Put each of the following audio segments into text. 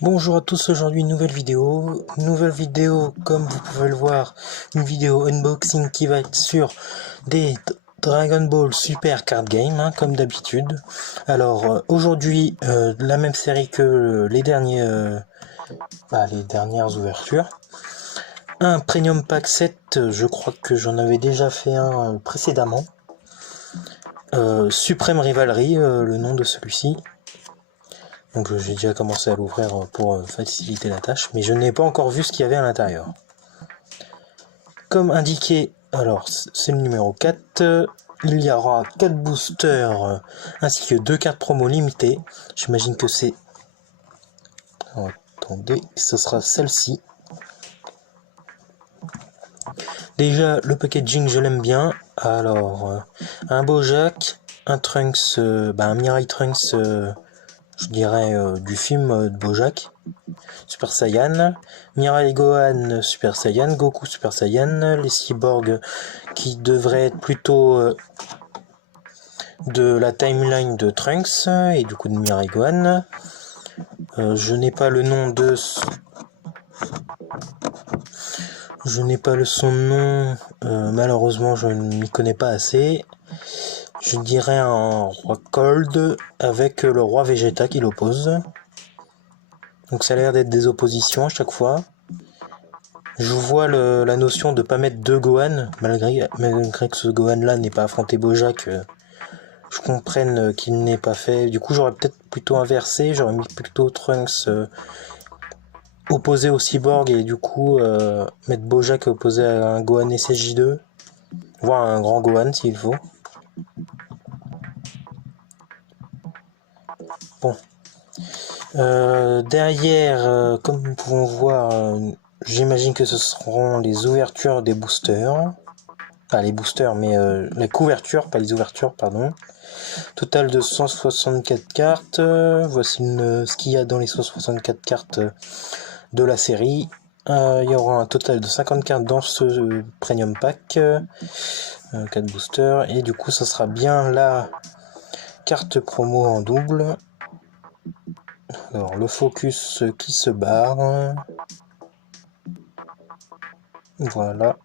Bonjour à tous, aujourd'hui nouvelle vidéo comme vous pouvez le voir, une vidéo unboxing qui va être sur des Dragon Ball Super Card Game, comme d'habitude. Alors aujourd'hui, la même série que les dernières ouvertures. Un Premium Pack 7, je crois que j'en avais déjà fait un précédemment. Supreme Rivalry, le nom de celui-ci. Donc j'ai déjà commencé à l'ouvrir pour faciliter la tâche, mais je n'ai pas encore vu ce qu'il y avait à l'intérieur. Comme indiqué, alors c'est le numéro 4, il y aura 4 boosters ainsi que 2 cartes promo limitées. J'imagine que c'est... Attendez, ce sera celle-ci. Déjà, le packaging, je l'aime bien. Alors, un Bojack, un Trunks, un Mirai Trunks, je dirais, du film de Bojack. Super Saiyan, Mirai Gohan Super Saiyan, Goku Super Saiyan, les cyborgs qui devraient être plutôt de la timeline de Trunks et du coup de Mirai Gohan. Je n'ai pas le nom de... Je n'ai pas son nom, malheureusement je ne m'y connais pas assez. Je dirais un roi Cold avec le roi Vegeta qui l'oppose. Donc ça a l'air d'être des oppositions à chaque fois. Je vois la notion de pas mettre deux Gohan, malgré que ce Gohan là n'ait pas affronté Bojack, je comprenne qu'il n'est pas fait. Du coup j'aurais peut-être plutôt inversé, j'aurais mis plutôt Trunks opposé au Cyborg et du coup mettre Bojack opposé à un Gohan SSJ2, voire un grand Gohan s'il faut. Bon. Derrière, comme nous pouvons voir, j'imagine que ce seront les ouvertures des boosters. Pas les boosters, mais la couverture, pas les ouvertures, pardon. Total de 164 cartes. Voici ce qu'il y a dans les 164 cartes de la série. Il y aura un total de 50 cartes dans ce Premium Pack. 4 boosters. Et du coup, ça sera bien la carte promo en double. Alors, le focus qui se barre. Voilà.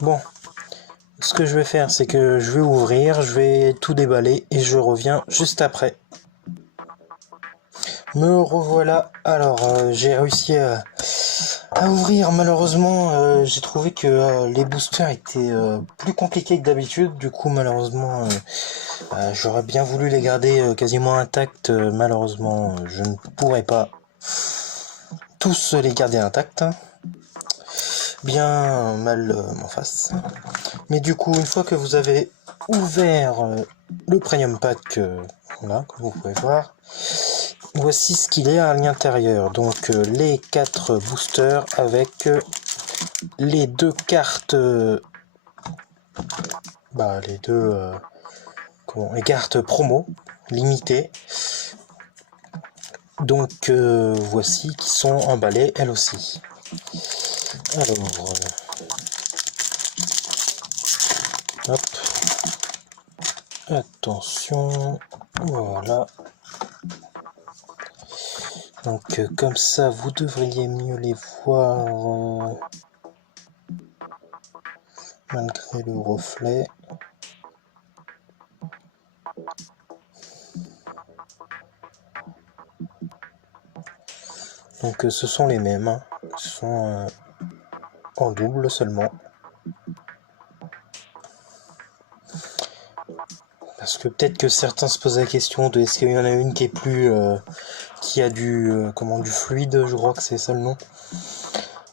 Bon. Ce que je vais faire, c'est que je vais ouvrir, je vais tout déballer et je reviens juste après. Me revoilà. Alors, j'ai réussi à ouvrir. Malheureusement, j'ai trouvé que les boosters étaient plus compliqués que d'habitude. Du coup, malheureusement, j'aurais bien voulu les garder quasiment intacts. Malheureusement, je ne pourrais pas tous les garder intacts. Bien mal m'en face. Mais du coup, une fois que vous avez ouvert le Premium Pack, voilà, comme vous pouvez voir, voici ce qu'il y a à l'intérieur. Donc les 4 boosters avec les 2 cartes, les cartes promo limitées. Donc voici qui sont emballées elles aussi. Alors, hop, attention, voilà. Donc comme ça, vous devriez mieux les voir malgré le reflet. Donc ce sont les mêmes, ce sont en double seulement. Parce que peut-être que certains se posent la question de est-ce qu'il y en a une qui est plus... qui a du fluide, je crois que c'est ça le nom.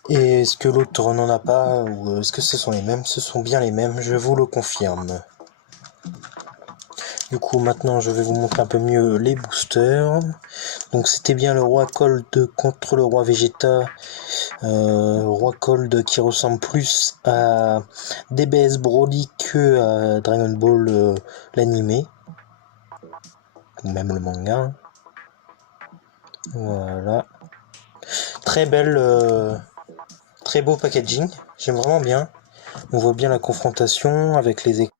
Et est-ce que l'autre n'en a pas, ou est-ce que ce sont les mêmes? Ce sont bien les mêmes, je vous le confirme. Du coup, maintenant, je vais vous montrer un peu mieux les boosters. Donc, c'était bien le roi Cold contre le roi Vegeta. Roi Cold qui ressemble plus à DBS Broly que à Dragon Ball l'animé. Ou même le manga. Voilà. Très belle, très beau packaging. J'aime vraiment bien. On voit bien la confrontation avec les écrans.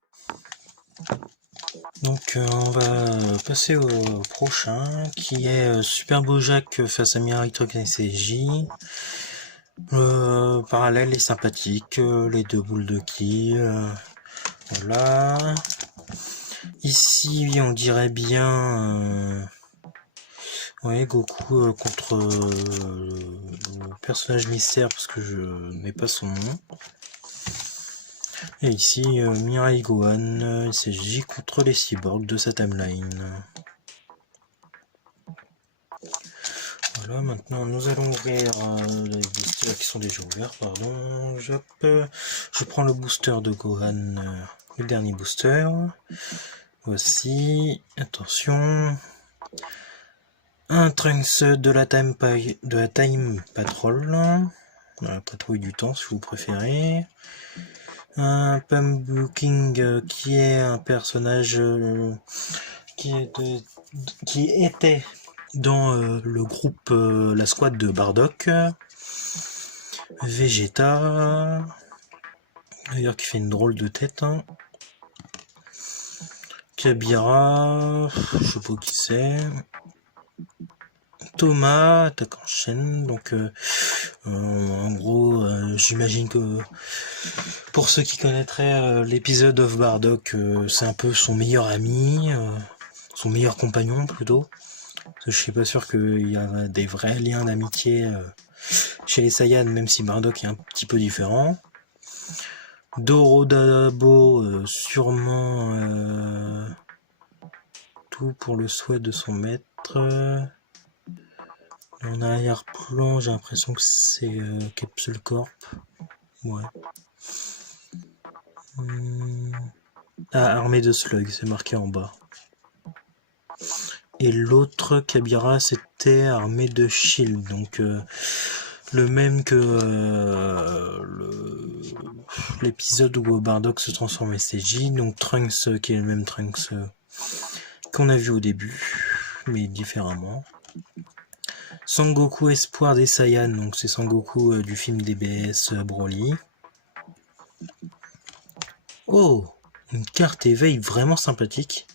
Donc on va passer au prochain, qui est Super Bojack face à Mirai Truck SSJ. Parallèle est sympathique, les deux boules de ki, voilà. Ici, on dirait bien, ouais, Goku contre le personnage mystère, parce que je n'ai pas son nom. Et ici, Mirai Gohan, SSJ contre les cyborgs de sa timeline. Voilà, maintenant nous allons ouvrir les boosters qui sont déjà ouverts, pardon. Je prends le booster de Gohan, le dernier booster. Voici, attention. Un Trunks de la Time Patrol, la patrouille du temps si vous préférez. Un Pump King qui est un personnage qui était dans le groupe la squad de Bardock. Vegeta, d'ailleurs qui fait une drôle de tête, hein. Kabira, je sais pas qui c'est. Thomas, attaque en chaîne, donc en gros j'imagine que pour ceux qui connaîtraient l'épisode of Bardock, c'est un peu son meilleur ami, son meilleur compagnon plutôt. Parce que je suis pas sûr qu'il y a des vrais liens d'amitié chez les Saiyans, même si Bardock est un petit peu différent. Dorodabo, sûrement tout pour le souhait de son maître. En arrière-plan, j'ai l'impression que c'est Capsule Corp. Ouais. Ah, armée de Slug, c'est marqué en bas. Et l'autre Kabira, c'était armée de Shield, donc le même que l'épisode où Bardock se transforme en SSJ, donc Trunks qui est le même Trunks qu'on a vu au début, mais différemment. Sangoku Espoir des Saiyans, donc c'est Sangoku du film DBS Broly. Oh, une carte éveil vraiment sympathique.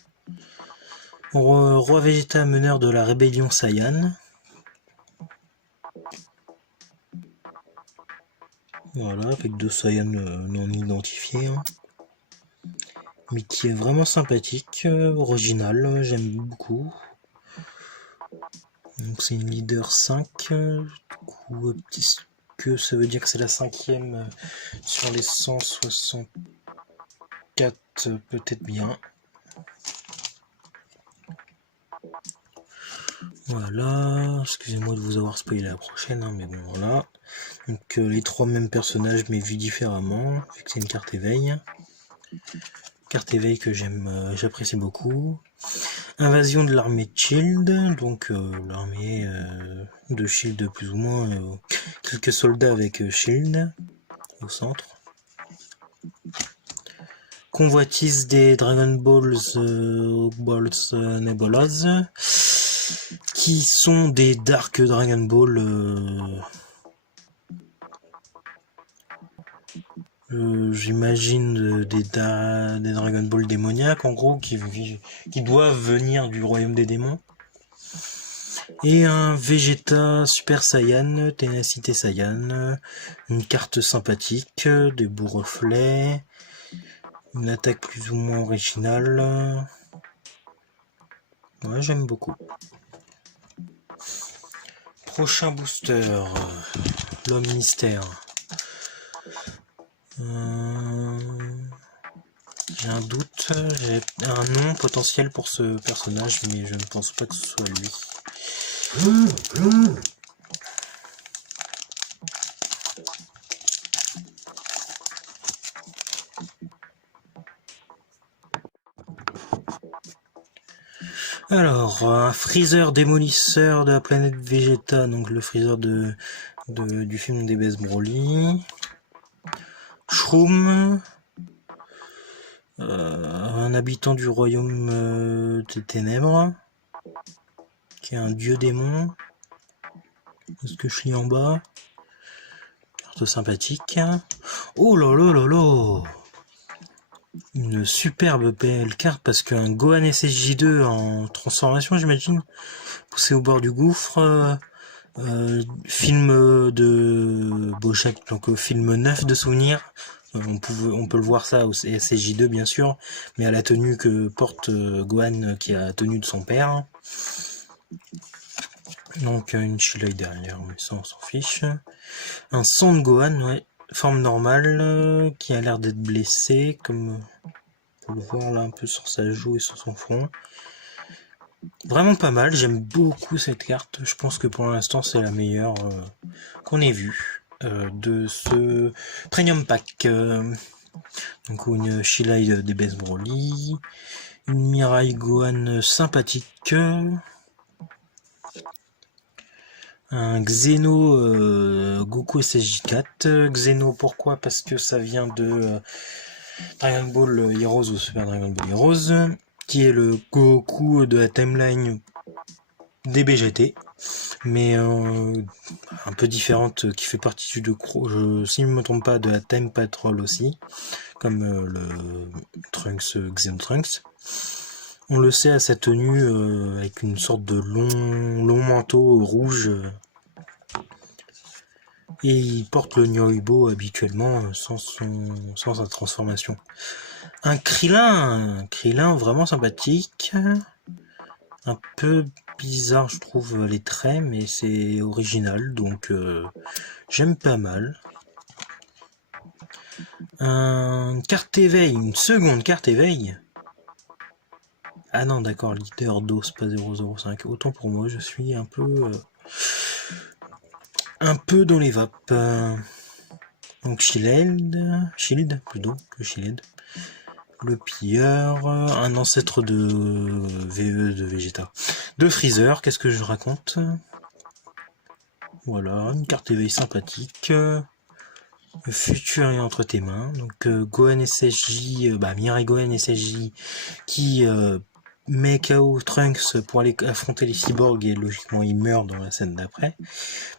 Roi Vegeta, meneur de la rébellion Saiyan. Voilà, avec deux Saiyans non identifiés. Hein. Mais qui est vraiment sympathique, original, j'aime beaucoup. Donc c'est une leader 5, du coup, que ça veut dire que c'est la 5e sur les 164, peut-être bien. Voilà, excusez-moi de vous avoir spoilé la prochaine, hein, mais bon voilà. Donc les trois mêmes personnages mais vus différemment, vu que c'est une carte éveil. Carte éveil que j'apprécie beaucoup. Invasion de l'armée de Shield, donc l'armée de Shield plus ou moins, quelques soldats avec Shield au centre. Convoitise des Dragon Balls, Nebulas, qui sont des Dark Dragon Ball, j'imagine des Dragon Ball démoniaques en gros, qui doivent venir du royaume des démons. Et un Vegeta Super Saiyan, Ténacité Saiyan, une carte sympathique, des beaux reflets, une attaque plus ou moins originale. Ouais, j'aime beaucoup. Prochain booster, l'homme mystère. J'ai un doute, j'ai un nom potentiel pour ce personnage, mais je ne pense pas que ce soit lui. Alors, un Freezer démolisseur de la planète Vegeta, donc le Freezer du film DBS Broly. Shroom, un habitant du royaume des ténèbres, qui est un dieu démon. Est-ce que je lis en bas? Carte sympathique. Oh là là là là! Une superbe belle carte parce qu'un Gohan SSJ2 en transformation, j'imagine, poussé au bord du gouffre, film de Bojack, donc film 9 de souvenirs. On peut le voir ça au SSJ2 bien sûr, mais à la tenue que porte Gohan, qui a la tenue de son père. Donc une Chilai derrière, mais ça on s'en fiche. Un son de Gohan, ouais, forme normale, qui a l'air d'être blessé, comme on peut le voir là un peu sur sa joue et sur son front. Vraiment pas mal, j'aime beaucoup cette carte, je pense que pour l'instant c'est la meilleure qu'on ait vue de ce Premium Pack. Donc une Chilai des Best Broly, une Mirai Gohan sympathique, un Xeno Goku SSJ4. Xeno pourquoi? Parce que ça vient de Dragon Ball Heroes ou Super Dragon Ball Heroes, qui est le Goku de la timeline des BGT, mais un peu différente, qui fait partie de, si je ne me trompe pas, de la Time Patrol aussi, comme le Trunks, Xeno Trunks. On le sait à sa tenue, avec une sorte de long manteau rouge, et il porte le Nyoibo habituellement sans sa transformation. Un Krillin vraiment sympathique, un peu bizarre je trouve les traits, mais c'est original, donc j'aime pas mal. Une carte éveil, une seconde carte éveil. Ah non d'accord, leader d'os, pas 005. Autant pour moi, je suis un peu dans les vapes. Donc Shield plutôt que Shield. Le pilleur, un ancêtre de VE de Vegeta. De Freezer, qu'est-ce que je raconte? Voilà, une carte éveil sympathique. Le futur est entre tes mains. Donc Gohan SSJ, Mirai Gohan SSJ qui met KO Trunks pour aller affronter les cyborgs, et logiquement il meurt dans la scène d'après.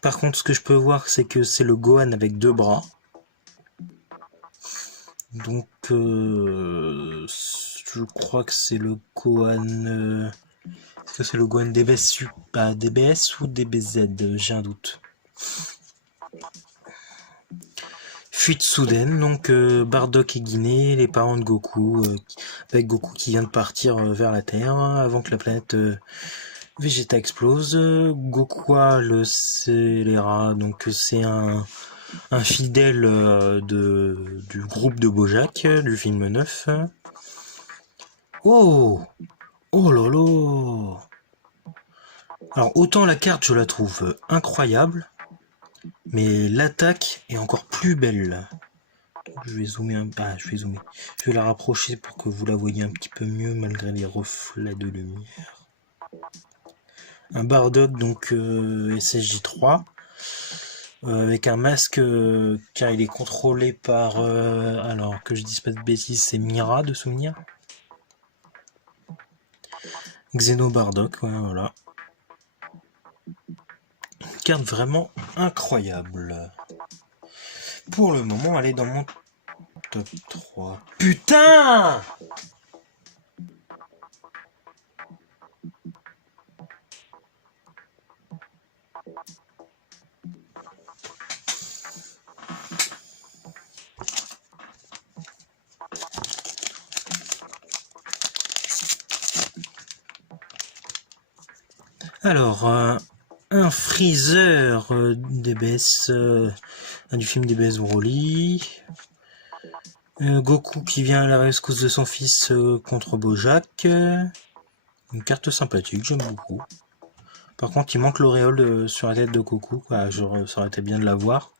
Par contre, ce que je peux voir, c'est que c'est le Gohan avec 2 bras. Donc je crois que c'est le Gohan... est-ce que c'est le Gohan DBS, DBS ou DBZ? J'ai un doute. Fuite soudaine, donc Bardock et Guinée, les parents de Goku, avec Goku qui vient de partir vers la Terre avant que la planète Vegeta explose. Goku le scélérat, donc c'est un fidèle du groupe de Bojack, du film 9. Oh là là. Alors autant la carte je la trouve incroyable, mais l'attaque est encore plus belle. Je vais zoomer je vais la rapprocher pour que vous la voyez un petit peu mieux malgré les reflets de lumière. Un Bardock donc SSJ3 avec un masque car il est contrôlé par alors que je dise pas de bêtises, c'est Mira de souvenir. Xeno Bardock, ouais, voilà. Une carte vraiment incroyable. Pour le moment, elle est dans mon top 3. Putain! Alors, un Freezer DBS, du film DBS Broly. Goku qui vient à la rescousse de son fils contre Bojack. Une carte sympathique, j'aime beaucoup. Par contre, il manque l'auréole sur la tête de Goku, quoi. Genre, ça aurait été bien de la voir.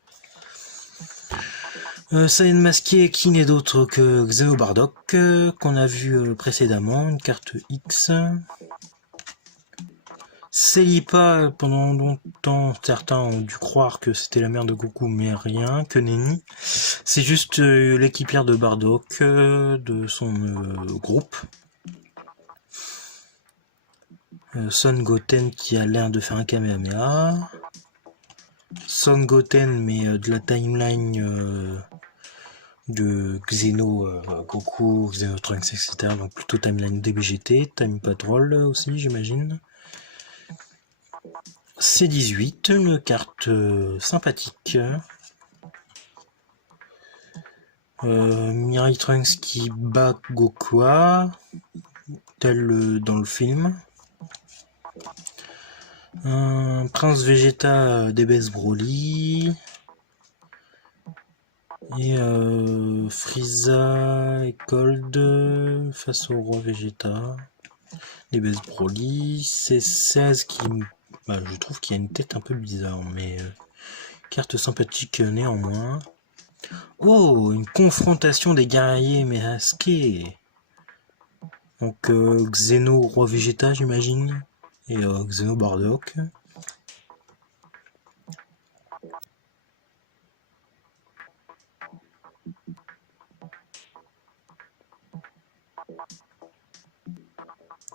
Saiyan masqué qui n'est d'autre que Xeno Bardock, qu'on a vu précédemment, une carte X. Celipa, pendant longtemps, certains ont dû croire que c'était la mère de Goku, mais rien, que nenni. C'est juste l'équipière de Bardock, de son groupe. Son Goten qui a l'air de faire un Kamehameha. Son Goten, mais de la timeline de Xeno Goku, Xeno Trunks, etc. Donc plutôt timeline DBGT, Time Patrol aussi, j'imagine. C18, une carte sympathique. Mirai Trunks qui bat Goku, tel dans le film. Prince Vegeta DBS Broly. Et Frieza et Cold face au roi Vegeta. DBS Broly. C16 qui... Bah, je trouve qu'il y a une tête un peu bizarre, mais carte sympathique néanmoins. Oh, une confrontation des guerriers masqués. Donc Xeno roi Vegeta, j'imagine, et Xeno Bardock.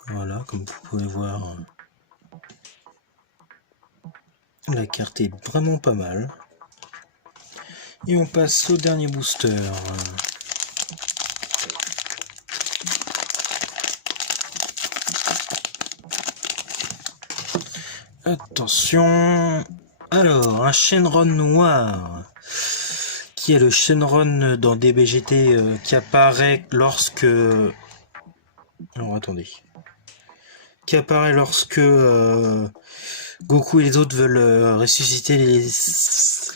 Voilà, comme vous pouvez voir, la carte est vraiment pas mal. Et on passe au dernier booster. Attention. Alors, un Shenron noir. Qui est le Shenron dans DBGT qui apparaît lorsque... Alors, attendez. Qui apparaît lorsque Goku et les autres veulent ressusciter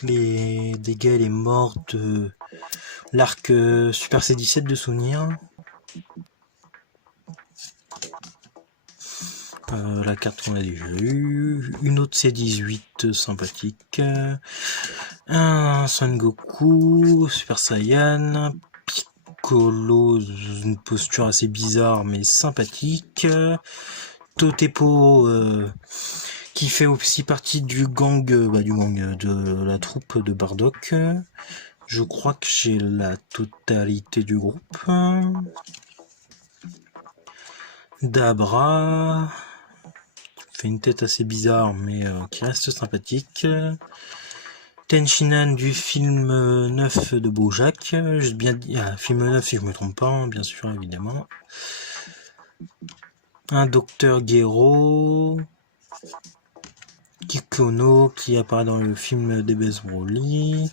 les dégâts et les morts de l'arc Super C17 de souvenir. La carte qu'on a déjà eue. Une autre C18 sympathique. Un Son Goku, Super Saiyan. Piccolo, une posture assez bizarre mais sympathique. Totepo qui fait aussi partie du gang, de la troupe de Bardock. Je crois que j'ai la totalité du groupe. Dabra, qui fait une tête assez bizarre mais qui reste sympathique. Tenshinhan du film 9 de Bojack, j'ai bien dit, film 9 si je me trompe pas, hein, bien sûr, évidemment. Un Docteur Gero, Kikono qui apparaît dans le film DBS Broly.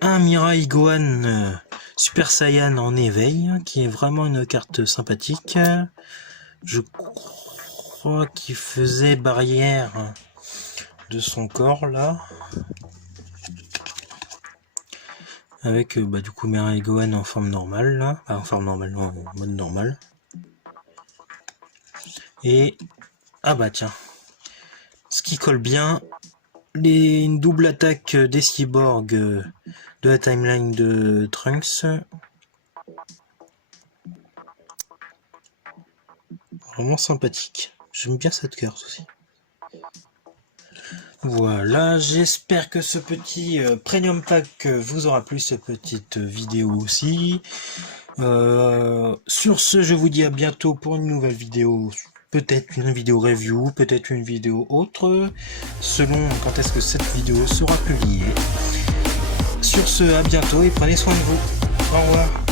Un Mirai Gohan Super Saiyan en éveil, qui est vraiment une carte sympathique. Je crois qu'il faisait barrière de son corps là. Avec du coup Mirai Gohan en forme normale là. En forme normale, non, en mode normal. Et ah bah tiens, ce qui colle bien, une double attaque des cyborgs de la timeline de Trunks. Vraiment sympathique. J'aime bien cette carte aussi. Voilà, j'espère que ce petit Premium Pack vous aura plu, cette petite vidéo aussi. Sur ce, je vous dis à bientôt pour une nouvelle vidéo. Peut-être une vidéo review, peut-être une vidéo autre, selon quand est-ce que cette vidéo sera publiée. Sur ce, à bientôt et prenez soin de vous. Au revoir.